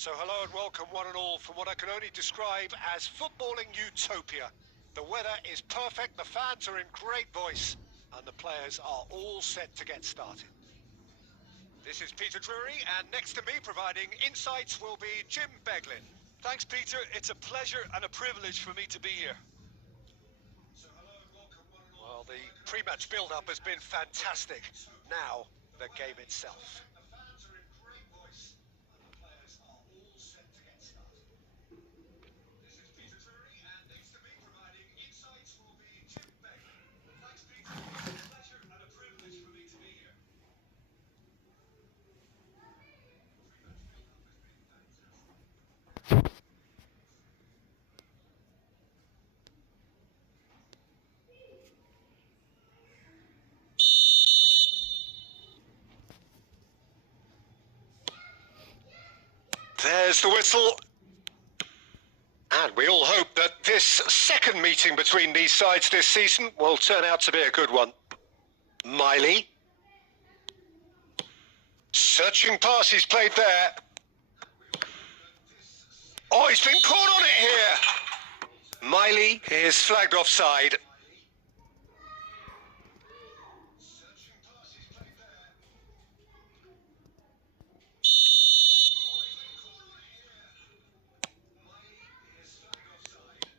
So hello and welcome one and all from what I can only describe as footballing utopia. The weather is perfect, the fans are in great voice, and the players are all set to get started. This is Peter Drury, and next to me providing insights will be Jim Beglin. Thanks, Peter. It's a pleasure and a privilege for me to be here. Well, the pre-match build-up has been fantastic. Now, the game itself. There's the whistle. And we all hope that this second meeting between these sides this season will turn out to be a good one. Miley. Searching pass, he's played there. Oh, he's been caught on it here. Miley is flagged offside.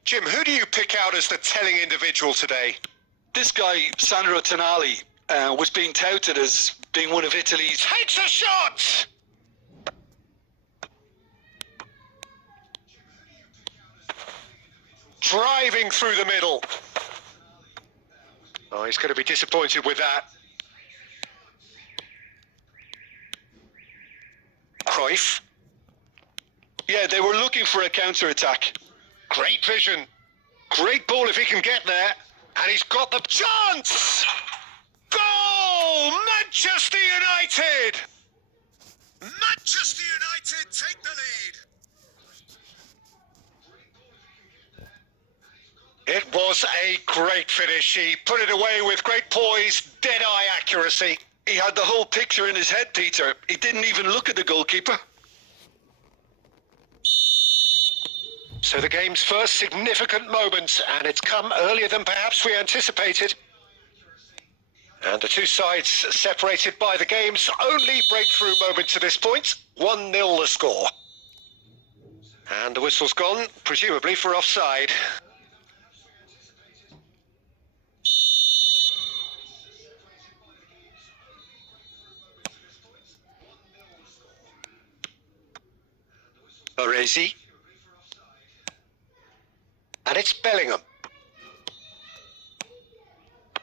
Jim, who do you pick out as the telling individual today? This guy, Sandro Tonali, was being touted as being one of Italy's... Takes a shot! Driving through the middle. Oh, he's going to be disappointed with that. Cruyff. Yeah, they were looking for a counter-attack. Great vision. Great ball if he can get there. And he's got the chance! Goal! Manchester United! Manchester United take the lead. It was a great finish. He put it away with great poise, dead-eye accuracy. He had the whole picture in his head, Peter. He didn't even look at the goalkeeper. So the game's first significant moment, and it's come earlier than perhaps we anticipated. And the two sides separated by the game's only breakthrough moment to this point. 1-0 the score. And the whistle's gone, presumably for offside. Baresi. And it's Bellingham.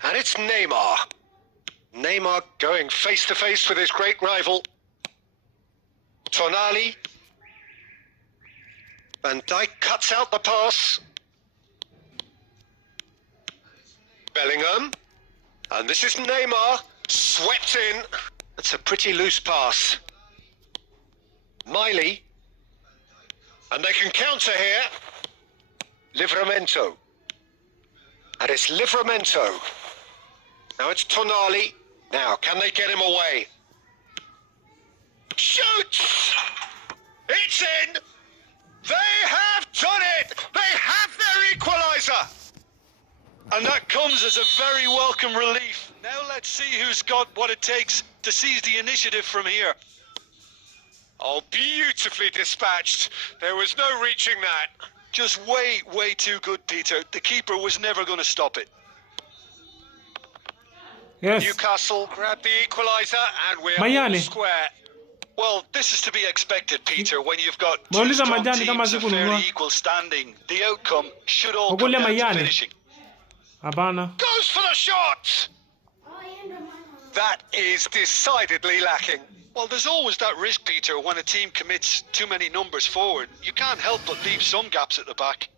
And it's Neymar. Neymar going face-to-face with his great rival. Tonali. Van Dijk cuts out the pass. Bellingham. And this is Neymar. Swept in. That's a pretty loose pass. Miley. And they can counter here. Livramento. And it's Livramento. Now it's Tonali. Now, can they get him away? Shoots! It's in! They have done it! They have their equaliser! And that comes as a very welcome relief. Now let's see who's got what it takes to seize the initiative from here. Oh, beautifully dispatched. There was no reaching that. Just way too good, Peter. The keeper was never going to stop it. Yes. Newcastle grabbed the equaliser and we're Mayani. all square. Well, this is to be expected, Peter, when you've got two Mauliza strong majani kama teams of sikununua. fairly equal standing. The outcome should all come Wakulia down to mayani. finishing. Hapana. Goes for the shot! That is decidedly lacking. Well, there's always that risk, Peter, when a team commits too many numbers forward. You can't help but leave some gaps at the back.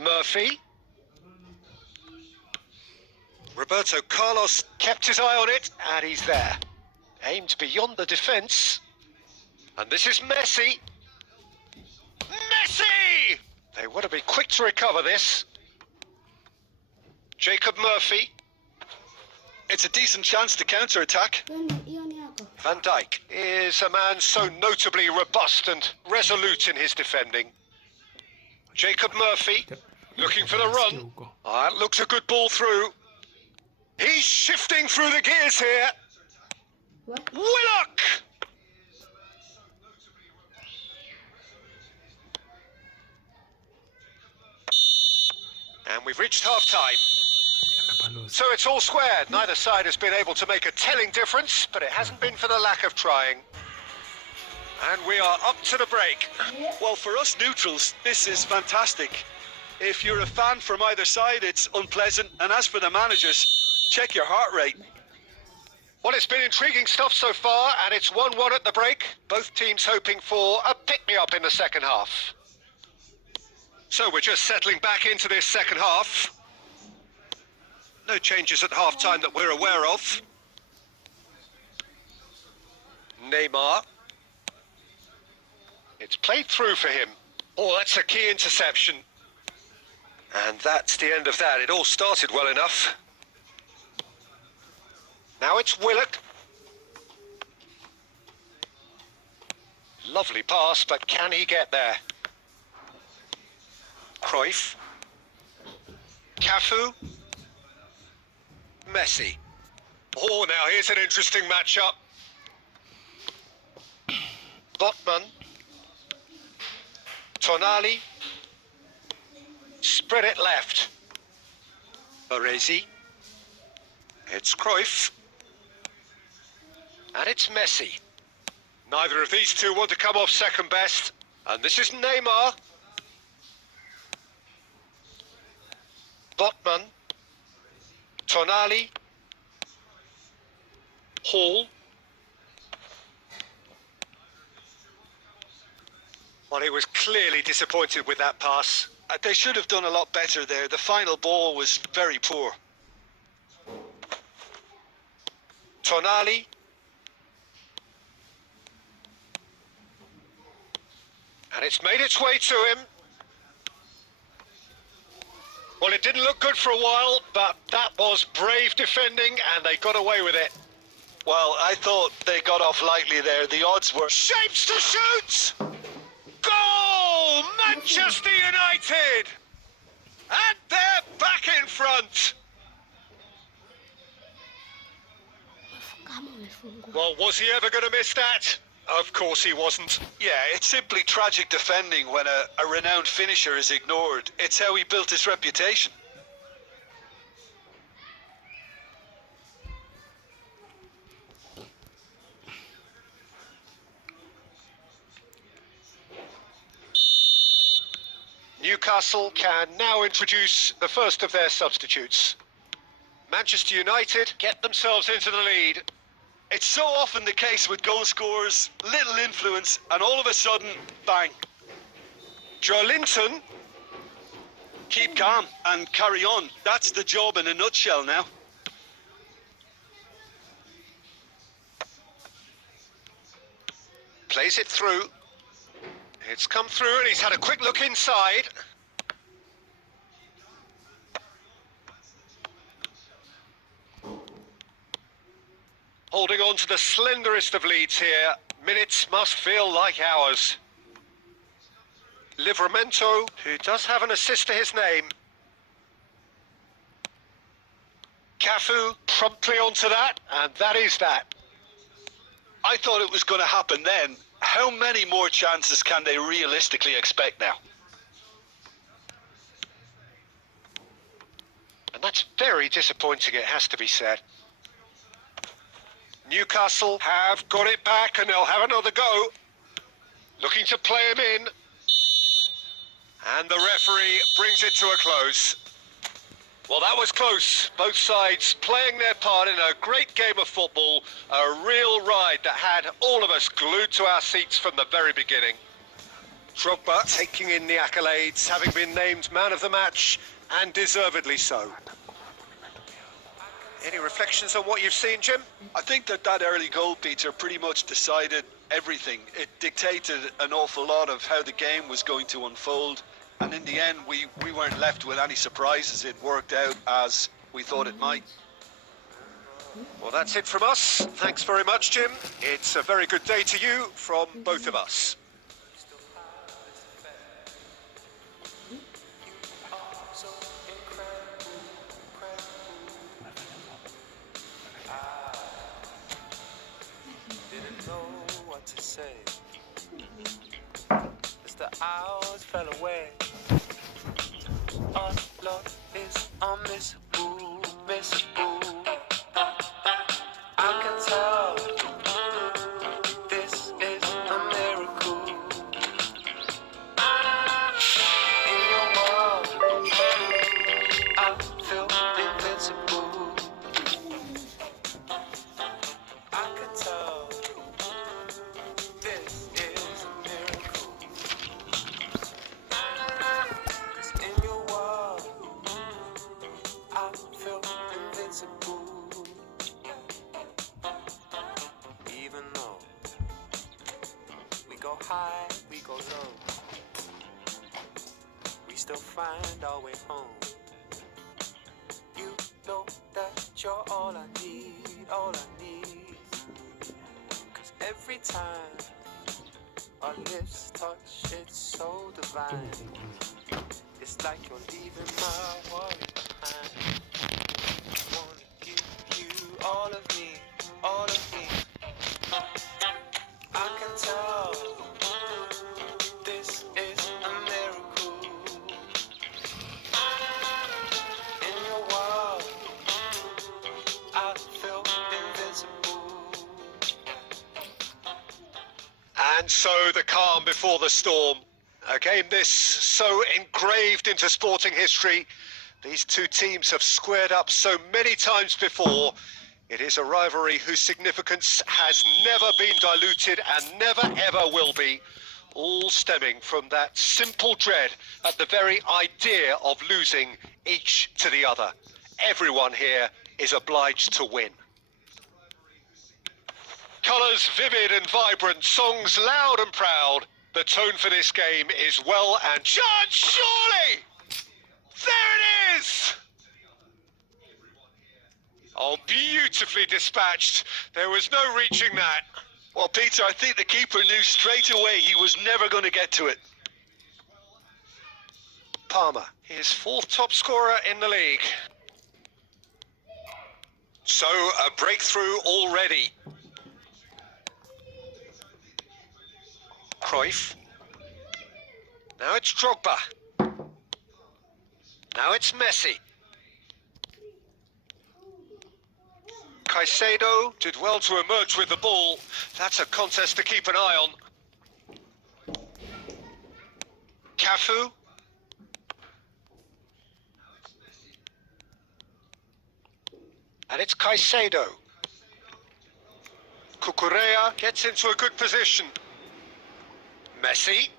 Murphy. Roberto Carlos kept his eye on it, and he's there. Aimed beyond the defence. And this is Messi. Messi! They want to be quick to recover this. Jacob Murphy. It's a decent chance to counter-attack. Van Dijk is a man so notably robust and resolute in his defending. Jacob Murphy looking for the run. That looks a good ball through. He's shifting through the gears here. Willock! And we've reached half-time. So it's all squared. Neither side has been able to make a telling difference, but it hasn't been for the lack of trying. And we are up to the break. Well, for us neutrals, this is fantastic. If you're a fan from either side, it's unpleasant. And as for the managers, check your heart rate. Well, it's been intriguing stuff so far, and it's 1-1 at the break. Both teams hoping for a pick-me-up in the second half. So we're just settling back into this second half. No changes at half-time that we're aware of. Neymar. It's played through for him. Oh, that's a key interception. And that's the end of that. It all started well enough. Now it's Willock. Lovely pass, but can he get there? Cruyff. Cafu. Messi. Oh, now here's an interesting matchup. Botman. Tonali. Spread it left. Baresi. It's Cruyff. And it's Messi. Neither of these two want to come off second best. And this is Neymar. Botman. Tonali. Hall. Well, he was clearly disappointed with that pass. They should have done a lot better there. The final ball was very poor. Tonali. And it's made its way to him. Well, it didn't look good for a while, but that was brave defending, and they got away with it. Well, I thought they got off lightly there. The odds were... Shapes to shoot! Goal! Manchester United! And they're back in front! Well, was he ever going to miss that? Of course he wasn't. Yeah, it's simply tragic defending when a renowned finisher is ignored. It's how he built his reputation. Newcastle can now introduce the first of their substitutes. Manchester United get themselves into the lead. It's so often the case with goal scorers, little influence, and all of a sudden, bang. Joelinton. Keep calm and carry on. That's the job in a nutshell now. Plays it through. It's come through and he's had a quick look inside. Holding on to the slenderest of leads here. Minutes must feel like hours. Livramento, who does have an assist to his name. Cafu promptly onto that, and that is that. I thought it was going to happen then. How many more chances can they realistically expect now? And that's very disappointing, it has to be said. Newcastle have got it back and they'll have another go. Looking to play him in. And the referee brings it to a close. Well, that was close. Both sides playing their part in a great game of football. A real ride that had all of us glued to our seats from the very beginning. Drogba taking in the accolades, having been named man of the match, and deservedly so. Any reflections on what you've seen, Jim? I think that early goal, Peter, pretty much decided everything. It dictated an awful lot of how the game was going to unfold. And in the end, we weren't left with any surprises. It worked out as we thought it might. Well, that's it from us. Thanks very much, Jim. It's a very good day to you from both of us. Didn't know what to say as the hours fell away. Our love is unmissable, missable. I can tell this is a miracle. In your world, I feel invincible. I can tell this is a miracle. 'Cause in your world, I feel invincible. Even though we go high, we go low, we still find our way home. You know that you're all I need, all I need. 'Cause every time our lips touch, it's so divine. It's like you're leaving my worry behind. I wanna give you all of me, all of me. I can tell this is a miracle. In your world, I feel invincible. And so the calm before the storm. A game this so engraved into sporting history. These two teams have squared up so many times before. It is a rivalry whose significance has never been diluted and never ever will be. All stemming from that simple dread at the very idea of losing each to the other. Everyone here is obliged to win. Colours vivid and vibrant, songs loud and proud. The tone for this game is well and charged, surely! There it is! Oh, beautifully dispatched. There was no reaching that. Well, Peter, I think the keeper knew straight away he was never going to get to it. Palmer, his 4th top scorer in the league. So, a breakthrough already. Cruyff. Now it's Drogba. Now it's Messi. Caicedo did well to emerge with the ball. That's a contest to keep an eye on. Cafu. And it's Caicedo. Cucurella gets into a good position. Messi.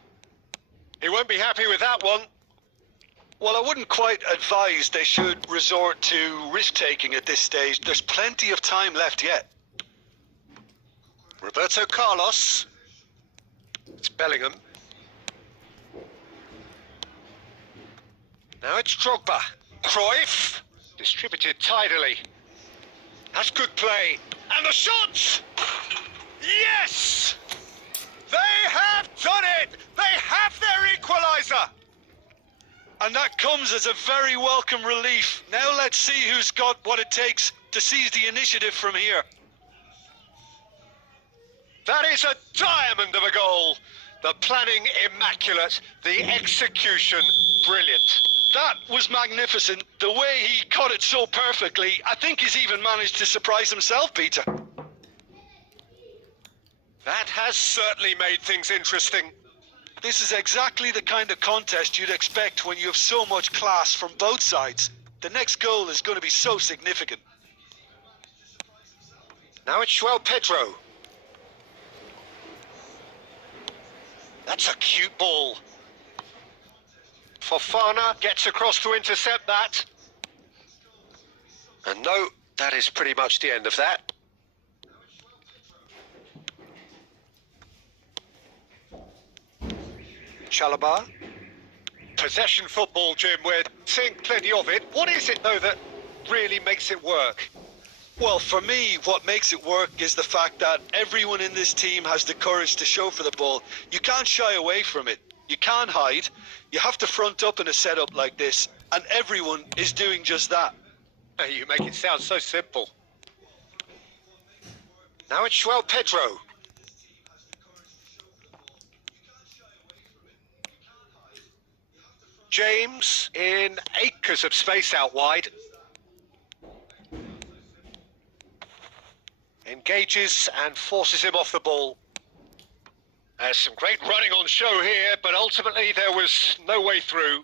He won't be happy with that one. Well, I wouldn't quite advise they should resort to risk-taking at this stage. There's plenty of time left yet. Roberto Carlos. It's Bellingham. Now it's Drogba. Cruyff. Distributed tidily. That's good play. And the shot! Yes! They have done it! They have their equaliser! And that comes as a very welcome relief. Now let's see who's got what it takes to seize the initiative from here. That is a diamond of a goal. The planning immaculate, the execution brilliant. That was magnificent. The way he caught it so perfectly, I think he's even managed to surprise himself, Peter. That has certainly made things interesting. This is exactly the kind of contest you'd expect when you have so much class from both sides. The next goal is going to be so significant. Now it's João Pedro. That's a cute ball. Fofana gets across to intercept that. And no, that is pretty much the end of that. Chalobah. Possession football, Jim. We're seeing plenty of it. What is it, though, that really makes it work? Well, for me, what makes it work is the fact that everyone in this team has the courage to show for the ball. You can't shy away from it. You can't hide. You have to front up in a setup like this, and everyone is doing just that. You make it sound so simple. Now it's João Pedro. James in acres of space out wide. Engages and forces him off the ball. There's some great running on show here, but ultimately there was no way through.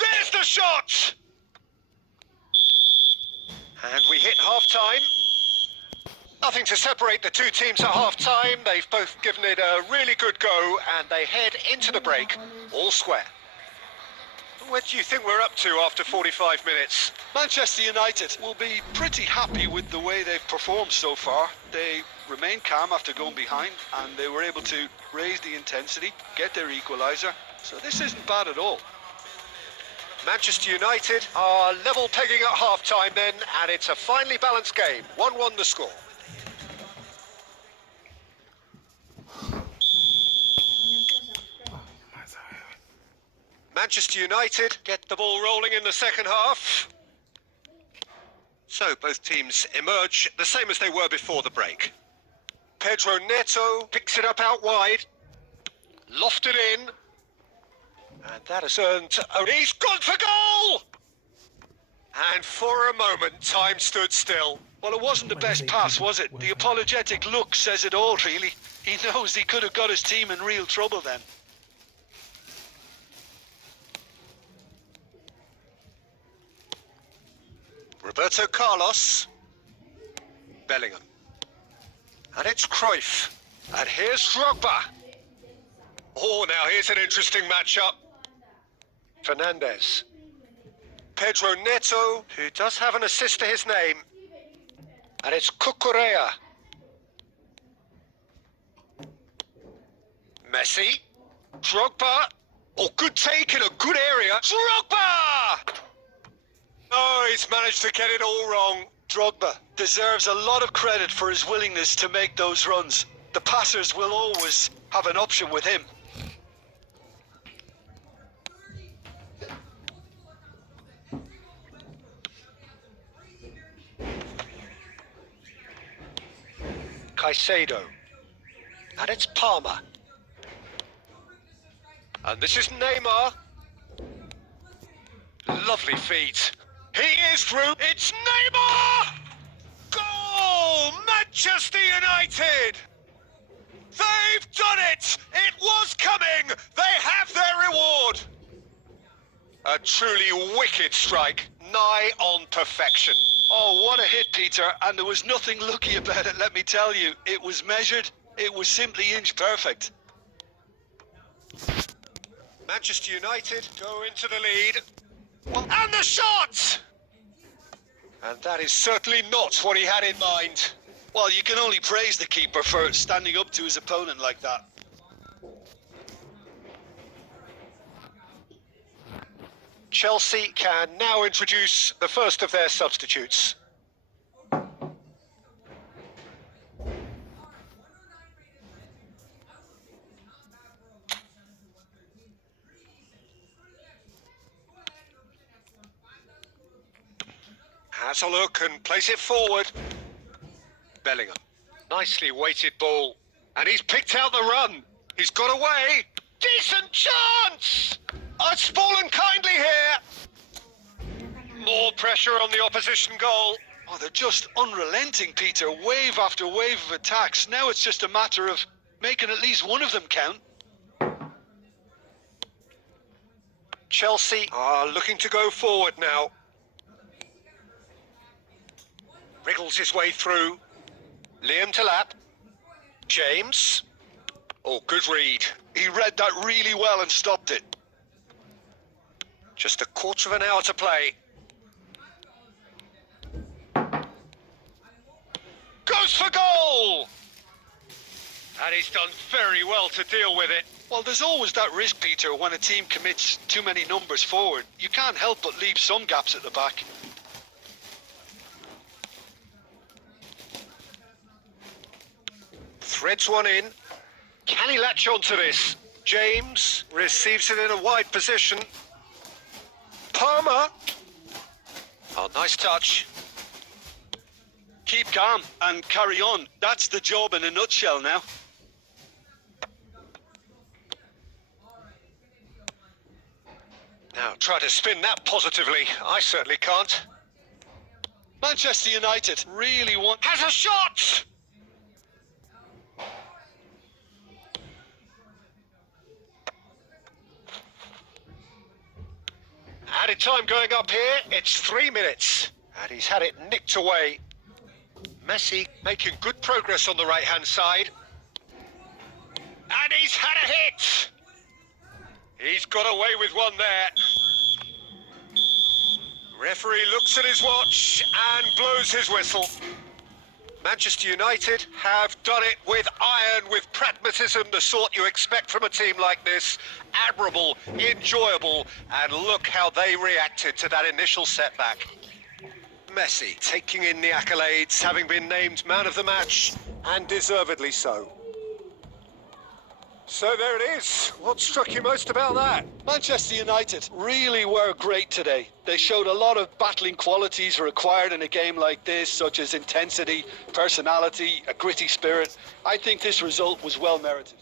There's the shot! And we hit half-time. Nothing to separate the two teams at half-time. They've both given it a really good go, and they head into the break all square. What do you think we're up to after 45 minutes? Manchester United will be pretty happy with the way they've performed so far. They remained calm after going behind, and they were able to raise the intensity, get their equaliser. So this isn't bad at all. Manchester United are level pegging at half-time then, and it's a finely balanced game. 1-1 the score. Manchester United get the ball rolling in the second half. So both teams emerge the same as they were before the break. Pedro Neto picks it up out wide. Lofted in. And that has earned... Oh, he's gone for goal! And for a moment, time stood still. Well, it wasn't the best pass, was it? The apologetic look says it all, really. He knows he could have got his team in real trouble then. Roberto Carlos. Bellingham. And it's Cruyff. And here's Drogba. Oh, now here's an interesting matchup. Fernandes. Pedro Neto, who does have an assist to his name. And it's Cucurella. Messi. Drogba. Oh, good take in a good area. Drogba! Oh, he's managed to get it all wrong. Drogba deserves a lot of credit for his willingness to make those runs. The passers will always have an option with him. Caicedo. And it's Palmer. And this is Neymar. Lovely feet. He is through. It's Neymar! Goal! Manchester United! They've done it! It was coming! They have their reward! A truly wicked strike, nigh on perfection. Oh, what a hit, Peter, and there was nothing lucky about it, let me tell you. It was measured, it was simply inch perfect. Manchester United go into the lead. And the shot! And that is certainly not what he had in mind. Well, you can only praise the keeper for standing up to his opponent like that. Chelsea can now introduce the first of their substitutes. Has a look and plays it forward. Bellingham. Nicely weighted ball. And he's picked out the run. He's got away. Decent chance! It's fallen kindly here. More pressure on the opposition goal. Oh, they're just unrelenting, Peter. Wave after wave of attacks. Now it's just a matter of making at least one of them count. Chelsea are looking to go forward now. Wriggles his way through. Liam Delap. James. Oh, good read. He read that really well and stopped it. Just a quarter of an hour to play. Goes for goal! And he's done very well to deal with it. Well, there's always that risk, Peter, when a team commits too many numbers forward. You can't help but leave some gaps at the back. Threads one in. Can he latch onto this? James receives it in a wide position. Palmer. Oh, nice touch. Keep calm and carry on. That's the job in a nutshell now. Now try to spin that positively. I certainly can't. Manchester United really want... Has a shot! Added time going up here, it's 3 minutes. And he's had it nicked away. Messi making good progress on the right-hand side. And he's had a hit! He's got away with one there. Referee looks at his watch and blows his whistle. Manchester United have done it with iron, with pragmatism, the sort you expect from a team like this. Admirable, enjoyable, and look how they reacted to that initial setback. Messi taking in the accolades, having been named man of the match, and deservedly so. So there it is. What struck you most about that? Manchester United really were great today. They showed a lot of battling qualities required in a game like this, such as intensity, personality, a gritty spirit. I think this result was well merited.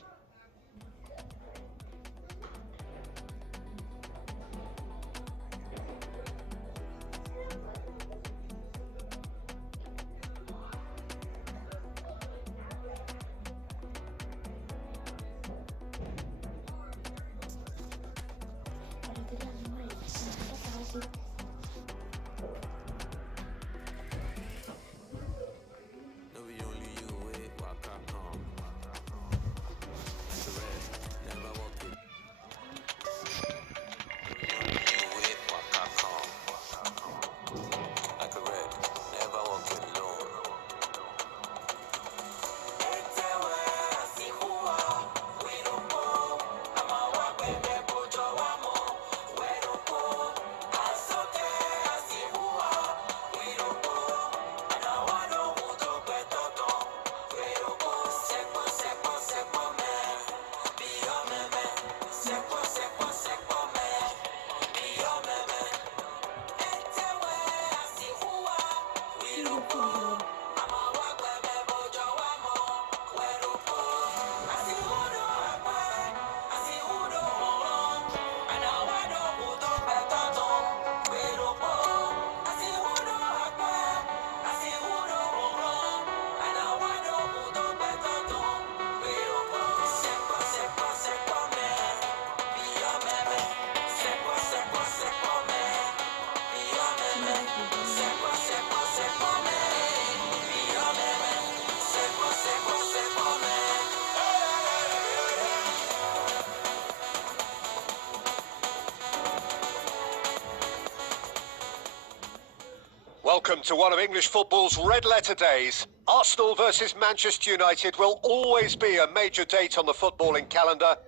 Welcome to one of English football's red-letter days. Arsenal versus Manchester United will always be a major date on the footballing calendar.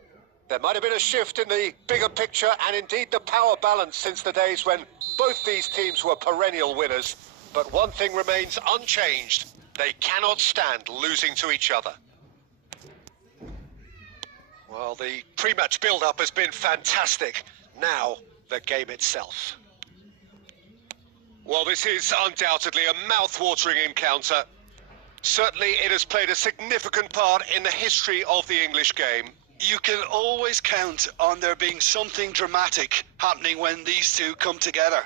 There might have been a shift in the bigger picture and indeed the power balance since the days when both these teams were perennial winners. But one thing remains unchanged. They cannot stand losing to each other. Well, the pre-match build-up has been fantastic. Now, the game itself. Well, this is undoubtedly a mouth-watering encounter. Certainly, it has played a significant part in the history of the English game. You can always count on there being something dramatic happening when these two come together.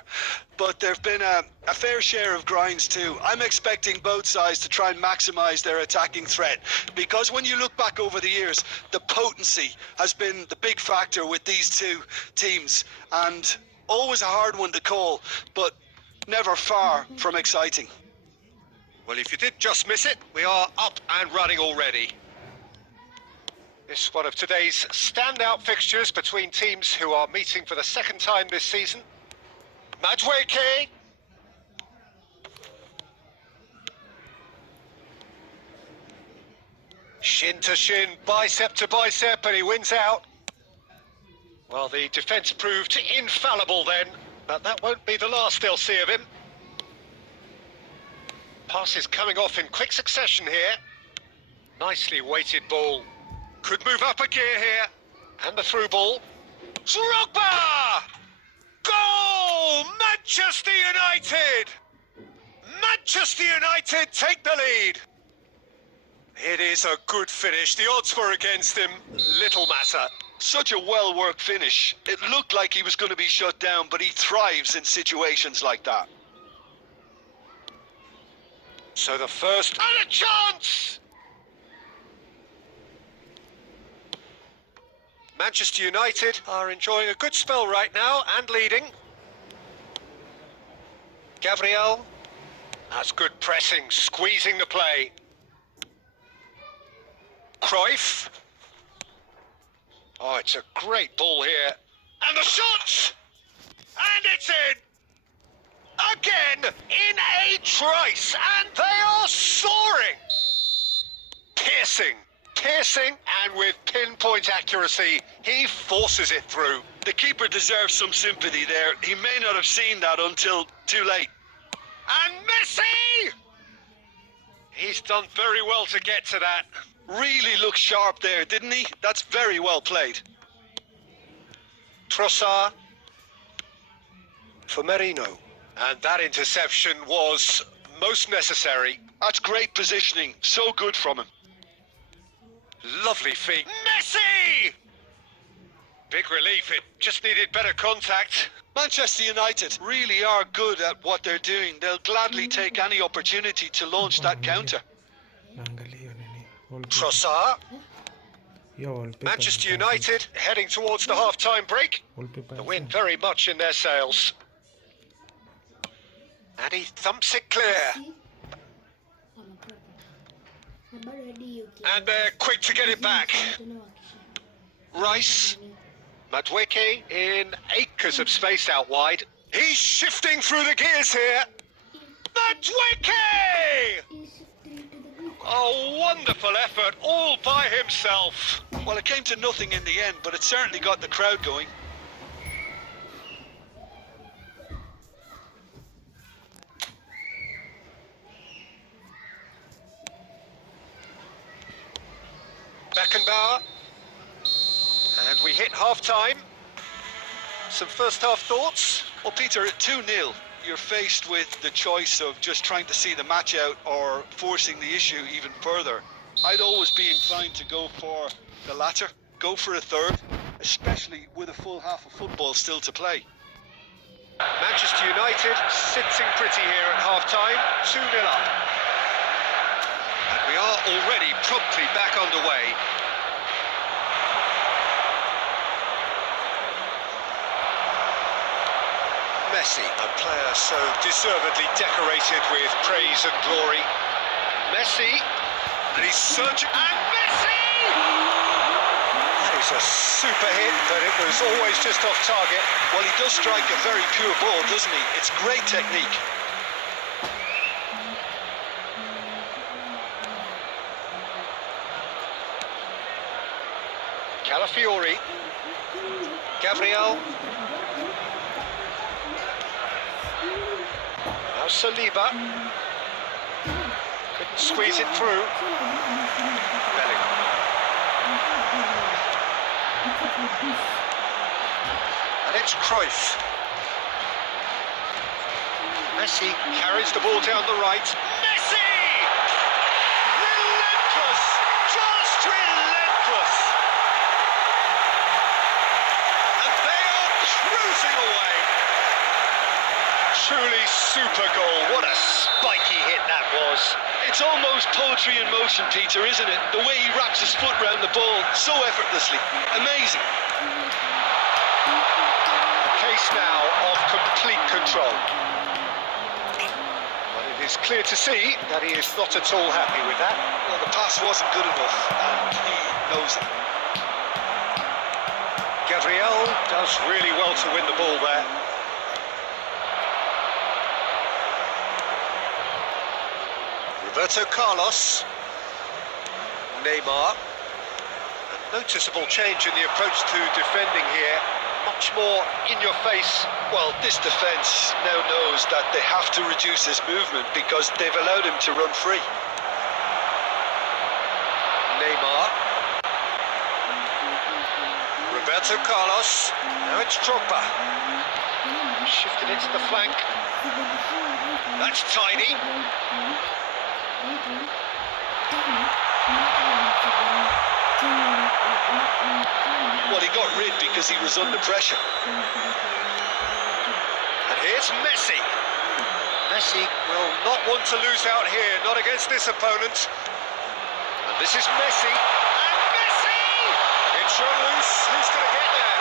But there've been a fair share of grinds too. I'm expecting both sides to try and maximise their attacking threat, because when you look back over the years, the potency has been the big factor with these two teams, and always a hard one to call, but never far from exciting. Well, if you did just miss it, we are up and running already. It's one of today's standout fixtures between teams who are meeting for the second time this season. Madueke. Shin to shin, bicep to bicep, and he wins out. Well, the defence proved infallible then, but that won't be the last they'll see of him. Passes coming off in quick succession here. Nicely weighted ball. Could move up a gear here. And the through ball. Drogba! Goal! Manchester United! Manchester United take the lead. It is a good finish. The odds were against him. Little matter. Such a well-worked finish. It looked like he was going to be shut down, but he thrives in situations like that. So the first... And a chance! Manchester United are enjoying a good spell right now and leading. Gabriel. That's good pressing, squeezing the play. Cruyff. Oh, it's a great ball here. And the shot! And it's in! Again, in a trice, and they are soaring! Piercing, and with pinpoint accuracy, he forces it through. The keeper deserves some sympathy there. He may not have seen that until too late. And Messi! He's done very well to get to that. Really looked sharp there, didn't he? That's very well played. Trossard for Merino. And that interception was most necessary. That's great positioning. So good from him. Lovely feet. Messi! Big relief. It just needed better contact. Manchester United really are good at what they're doing. They'll gladly take any opportunity to launch that counter. Trossard. Manchester United heading towards the half-time break. The wind very much in their sails. And he thumps it clear. And they're quick to get it back. Rice. Madueke in acres of space out wide. He's shifting through the gears here. Madueke! A wonderful effort all by himself. Well, it came to nothing in the end, but it certainly got the crowd going. Beckenbauer. And we hit half-time. Some first-half thoughts? Well, Peter, at 2-0, you're faced with the choice of just trying to see the match out or forcing the issue even further. I'd always be inclined to go for the latter. Go for a third, especially with a full half of football still to play. Manchester United sitting pretty here at half-time, 2-0 up. And we are already promptly back underway. Messi, a player so deservedly decorated with praise and glory. Messi, and he's surging, and Messi! That is a super hit, but it was always just off target. Well, he does strike a very pure ball, doesn't he? It's great technique. Calafiori. Gabriel. Now Saliba. Couldn't squeeze it through. Bellingham. And it's Cruyff. Messi carries the ball down the right. Messi! Relentless! Just relentless! And they are cruising away. Truly super goal. What a spiky hit that was. It's almost poetry in motion, Peter, isn't it? The way he wraps his foot round the ball so effortlessly. Amazing. A case now of complete control. But it is clear to see that he is not at all happy with that. Well, the pass wasn't good enough, and he knows it. Gabriel does really well to win the ball there. Roberto Carlos. Neymar. A noticeable change in the approach to defending here. Much more in your face. Well, this defence now knows that they have to reduce his movement because they've allowed him to run free. Neymar. Roberto Carlos. Now it's Drogba. Shifted it to the flank. That's tidy. Well, he got rid because he was under pressure. And here's Messi. Messi will not want to lose out here, not against this opponent. And this is Messi. And Messi! It's run loose. Who's going to get there?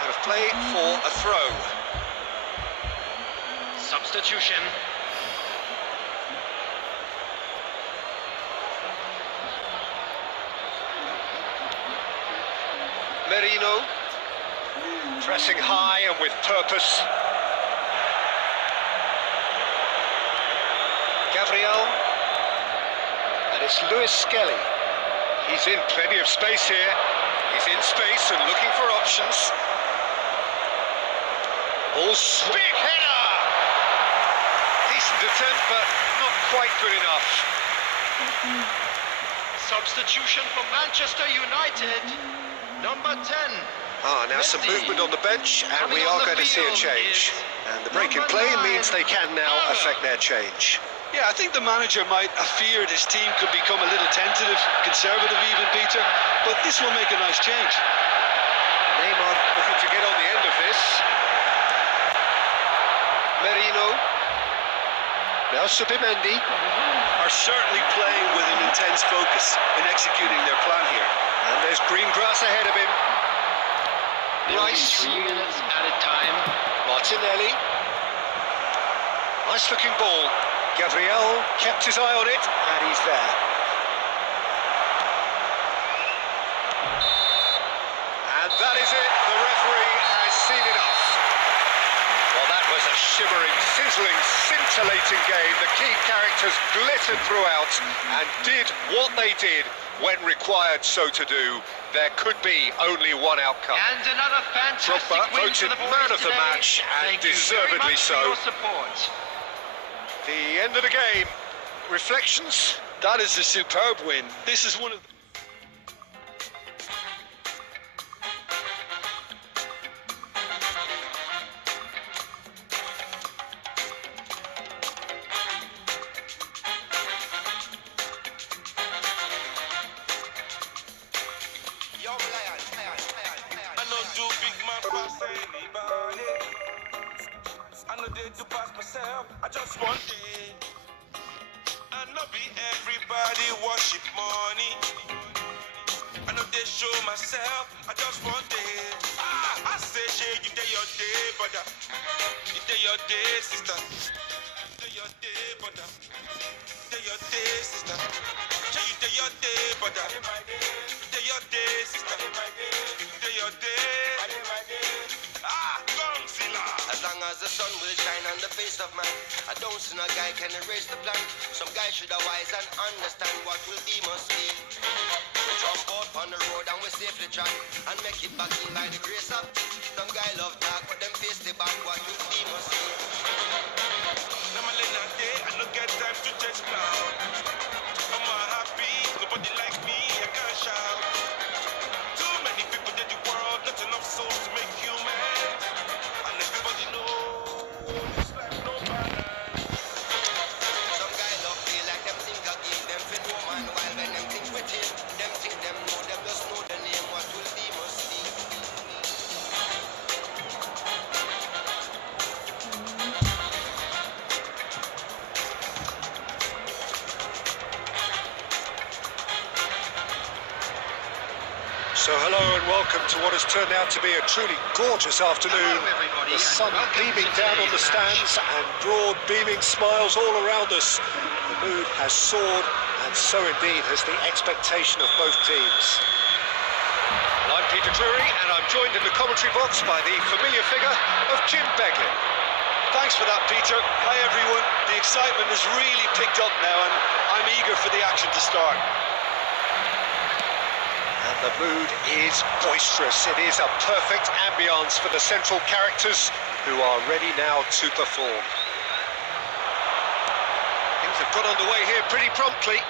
Out of play for a throw. Substitution. Merino, pressing high and with purpose. Gabriel, and it's Lewis Skelly. He's in plenty of space here. He's in space and looking for options. Ball big header! Decent attempt, but not quite good enough. Substitution for Manchester United. Number 10. Now some movement on the bench, and we are going to see a change. And the break in play means they can now affect their change. Yeah, I think the manager might have feared his team could become a little tentative, conservative even, Peter, but this will make a nice change. Neymar looking to get on the end of this. Merino. Now Subimendi. Are certainly playing with an intense focus in executing their plan here. And there's green grass ahead of him. Rice. 3 minutes at a time. Martinelli. Nice looking ball. Gabriel kept his eye on it, and he's there. And that is it. The referee has seen enough. Well, that was a shimmering, sizzling, scintillating game. The key characters glittered throughout and did what they did when required so to do. There could be only one outcome. And another fantastic Drogba win voted for the boys man of the today. match, and Thank you very deservedly much so. for your support. The end of the game. Reflections? That is a superb win. This is one of the... To pass myself, I just want it. I know be everybody worship money. I know they show myself, I just want it. I say, yeah, you day your day, brother. You day your day, sister. You day your day, brother. You day your day, sister. You day your day, brother. You day your day, sister. You day your day. As long as the sun will shine on the face of man, I don't see no guy can erase the plan. Some guy should have wise and understand what will be must be. safely track and make it back in by the grace of. Some guy love talk, but them face the back, what you see must see. Now my late night day, I don't get time to chase cloud. I'm all happy, nobody like me, I can't shout. Too many people in the world, not enough souls to make human. And everybody knows this life no balance. Some guy love feel like them think I give them fit woman, while when them think with him, them think them know, them just know the name, what will be must be. So hello and welcome to what has turned out to be a truly gorgeous afternoon. Hello, everybody, The and sun welcome beaming to down on the today's stands and broad beaming smiles all around us. The mood has soared, and so indeed has the expectation of both teams. Well, I'm Peter Drury and I'm joined in the commentary box by the familiar figure of Jim Beglin. Thanks for that, Peter. Hi, everyone. The excitement has really picked up now, and I'm eager for the action to start. And the mood is boisterous. It is a perfect ambience for the central characters who are ready now to perform. Things have got underway here pretty promptly.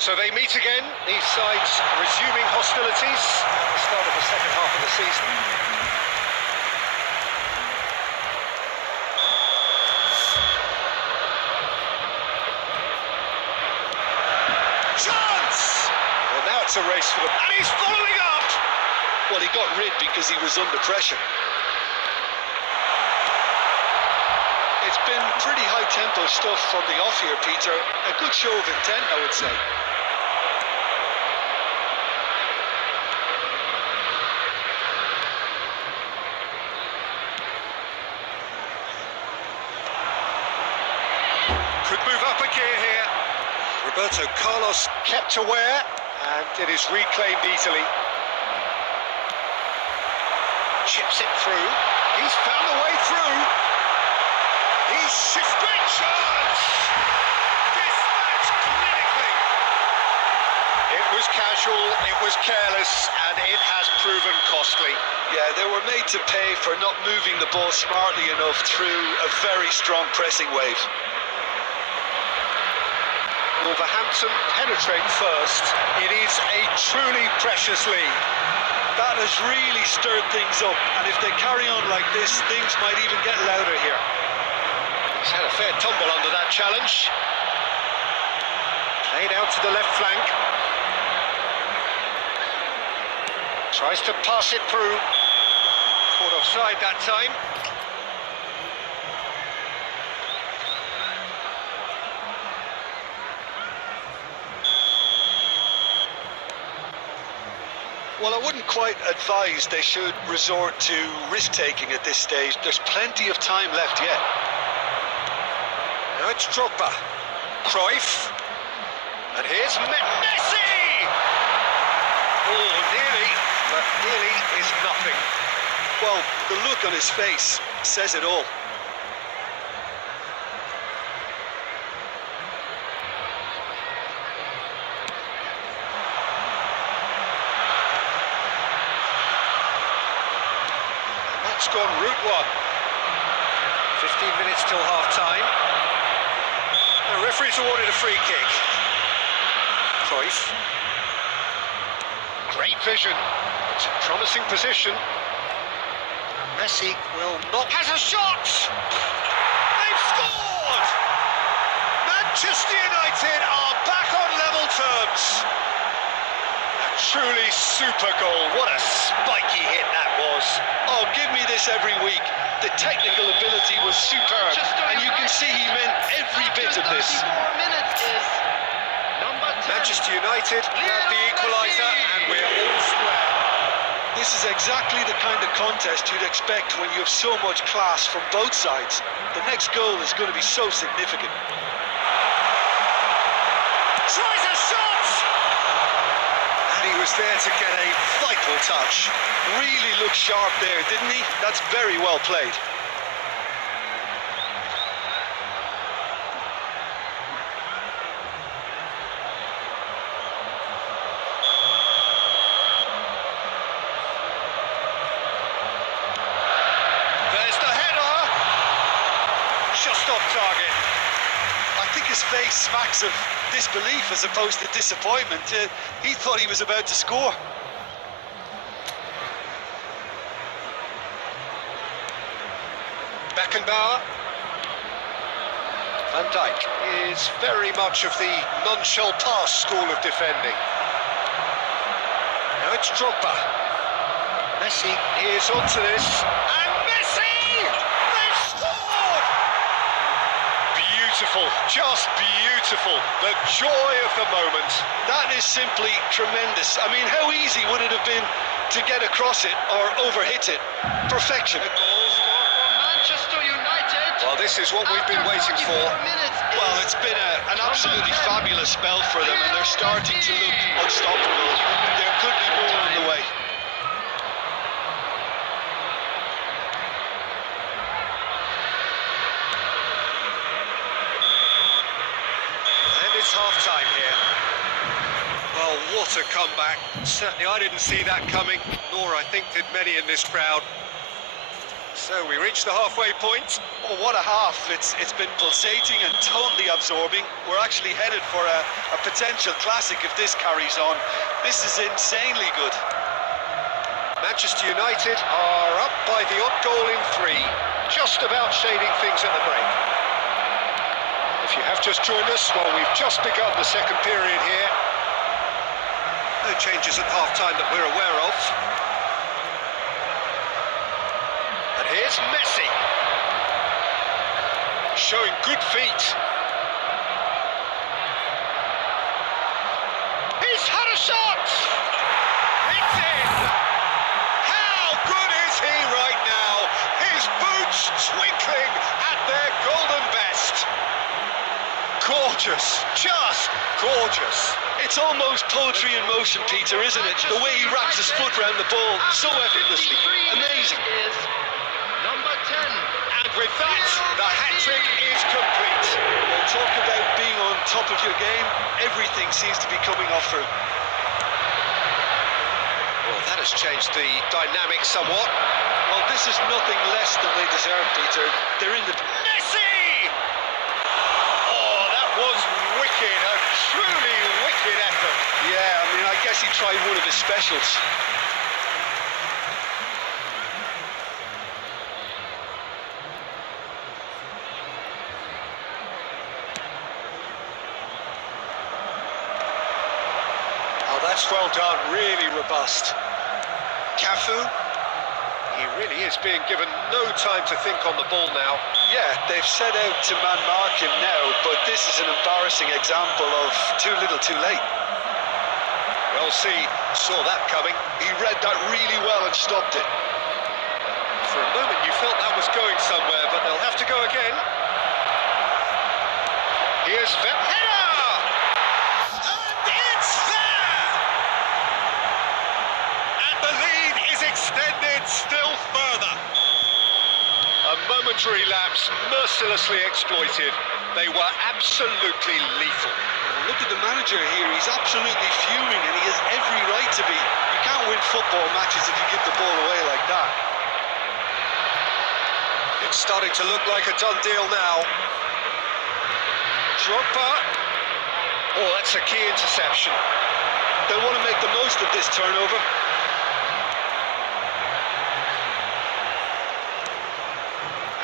So they meet again, these sides resuming hostilities at the start of the second half of the season. Chance! Well, now it's a race for them. And he's following up! Well, he got rid because he was under pressure. It's been pretty high-tempo stuff from the off here, Peter. A good show of intent, I would say. Could move up a gear here. Roberto Carlos kept aware, and it is reclaimed easily. Chips it through. He's found a way through. He's shifting chance. Dispatched clinically. It was casual, it was careless, and it has proven costly. Yeah, they were made to pay for not moving the ball smartly enough through a very strong pressing wave. Wolverhampton penetrate first. It is a truly precious lead. That has really stirred things up, and if they carry on like this, things might even get louder here. He's had a fair tumble under that challenge. Played out to the left flank. Tries to pass it through. Caught offside that time. Well, I wouldn't quite advise they should resort to risk-taking at this stage. There's plenty of time left yet. Now it's Drogba. Cruyff. And here's Messi! Oh, nearly, but nearly is nothing. Well, the look on his face says it all. That's gone route one. 15 minutes till half-time. The referee's awarded a free kick. Cruyff. Great vision. It's a promising position. Messi will not... Has a shot! They've scored! Manchester United are back on level terms. A truly super goal. What a spiky hit that was. Oh, give me this every week. The technical ability was superb, and you can see he meant every bit of this. 34 minutes is number 10. Manchester United have the equaliser, and we're all square. This is exactly the kind of contest you'd expect when you have so much class from both sides. The next goal is going to be so significant. Tries a shot! And he was there to get a vital touch. Really looked sharp there, didn't he? That's very well played. just off target. I think his face smacks of disbelief as opposed to disappointment. He thought he was about to score. Beckenbauer. Van Dijk is very much of the non-shell pass school of defending. Now it's Drogba. Messi is onto this. And Messi! They've scored! Beautiful, just beautiful. The joy of the moment. That is simply tremendous. I mean, how easy would it have been to get across it or overhit it? Perfection. Manchester United. Well, this is what we've been waiting for. Well, it's been an absolutely fabulous spell for them, and they're starting to look unstoppable. There could be more on the way. And it's half-time here. Well, what a comeback. Certainly I didn't see that coming, nor I think did many in this crowd. So we reach the halfway point. Oh, what a half. It's been pulsating and totally absorbing. We're actually headed for a potential classic if this carries on. This is insanely good. Manchester United are up by the odd goal in 3, just about shading things at the break. If you have just joined us, well, we've just begun the second period here. No changes at half-time that we're aware of. And here's Messi. Showing good feet. He's had a shot! It's in! How good is he right now? His boots twinkling at their golden best. Gorgeous, just gorgeous. It's almost poetry in motion, Peter, isn't it? The way he wraps his foot round the ball so effortlessly. Amazing. Is number 10. And with that, the hat-trick is complete. Well, talk about being on top of your game. Everything seems to be coming off for him. Well, that has changed the dynamic somewhat. Well, this is nothing less than they deserve, Peter. They're in the... Messi! Oh, that was wicked, a truly wicked effort. Yeah, I mean, I guess he tried one of his specials. Oh, that's well done, really robust. Cafu, he really is being given no time to think on the ball now. Yeah, they've set out to man-mark him now, but this is an embarrassing example of too little too late. Well, saw that coming. He read that really well and stopped it. For a moment you felt that was going somewhere, but they'll have to go again. Here's header! And it's there! And the lead is extended still further. A momentary lapse, mercilessly exploited. They were absolutely lethal. Look at the manager here, he's absolutely fuming and he has every right to be. You can't win football matches if you give the ball away like that. It's starting to look like a done deal now. Drogba. Oh, that's a key interception. They'll want to make the most of this turnover.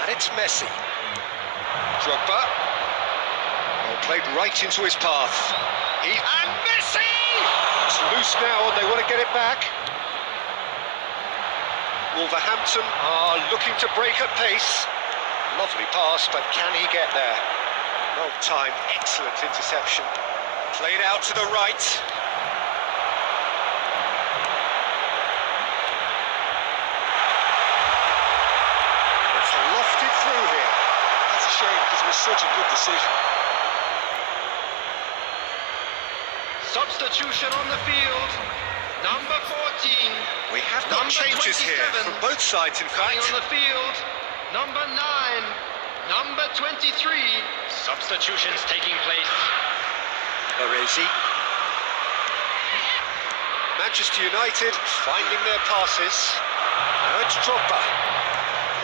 And it's Messi. Drogba. Well, played right into his path. And Messi! It's loose now and they want to get it back. Wolverhampton are looking to break at pace. Lovely pass, but can he get there? Well timed, excellent interception. Played out to the right. It's lofted through here. That's a shame because it was such a good decision. Substitution on the field. Number 14. We have got Number changes here 27. from both sides, in Coming fact. on the field. Number 9. Number 23. Substitutions taking place. Baresi. Manchester United finding their passes. Now it's Drogba.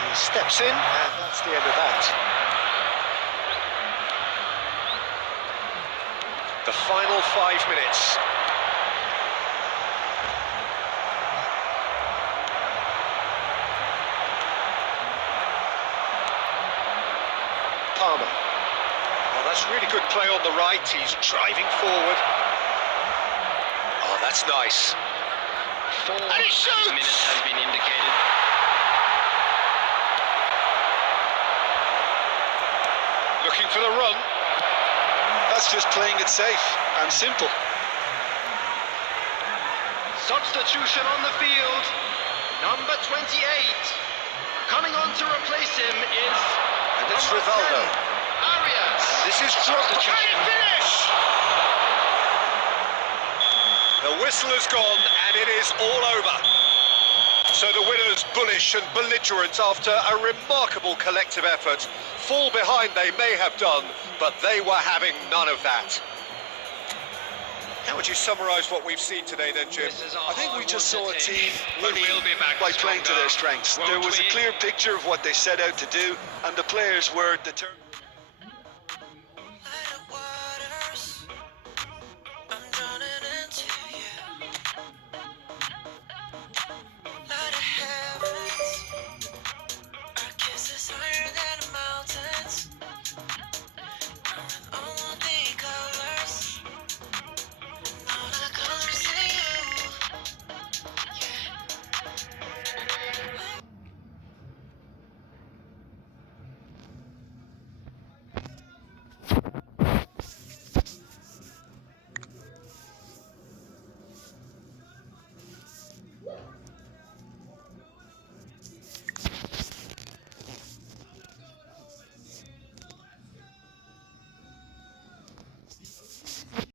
He steps in, and that's the end of that. The final 5 minutes. Palmer. Oh, that's really good play on the right. He's driving forward. Oh, that's nice. 4 And he shoots! minutes has been indicated. Looking for the run. That's just playing it safe and simple. Substitution on the field. Number 28. Coming on to replace him is And it's number Rivaldo. 10, Arias. This is dropped. Can he finish? The whistle has gone and it is all over. So the winners, bullish and belligerent after a remarkable collective effort. Fall behind they may have done, but they were having none of that. How would you summarise what we've seen today then, Jim? This is I think we just saw a team but winning we'll be back by playing to stronger, their strengths. won't There was a we? clear picture of what they set out to do, and the players were determined.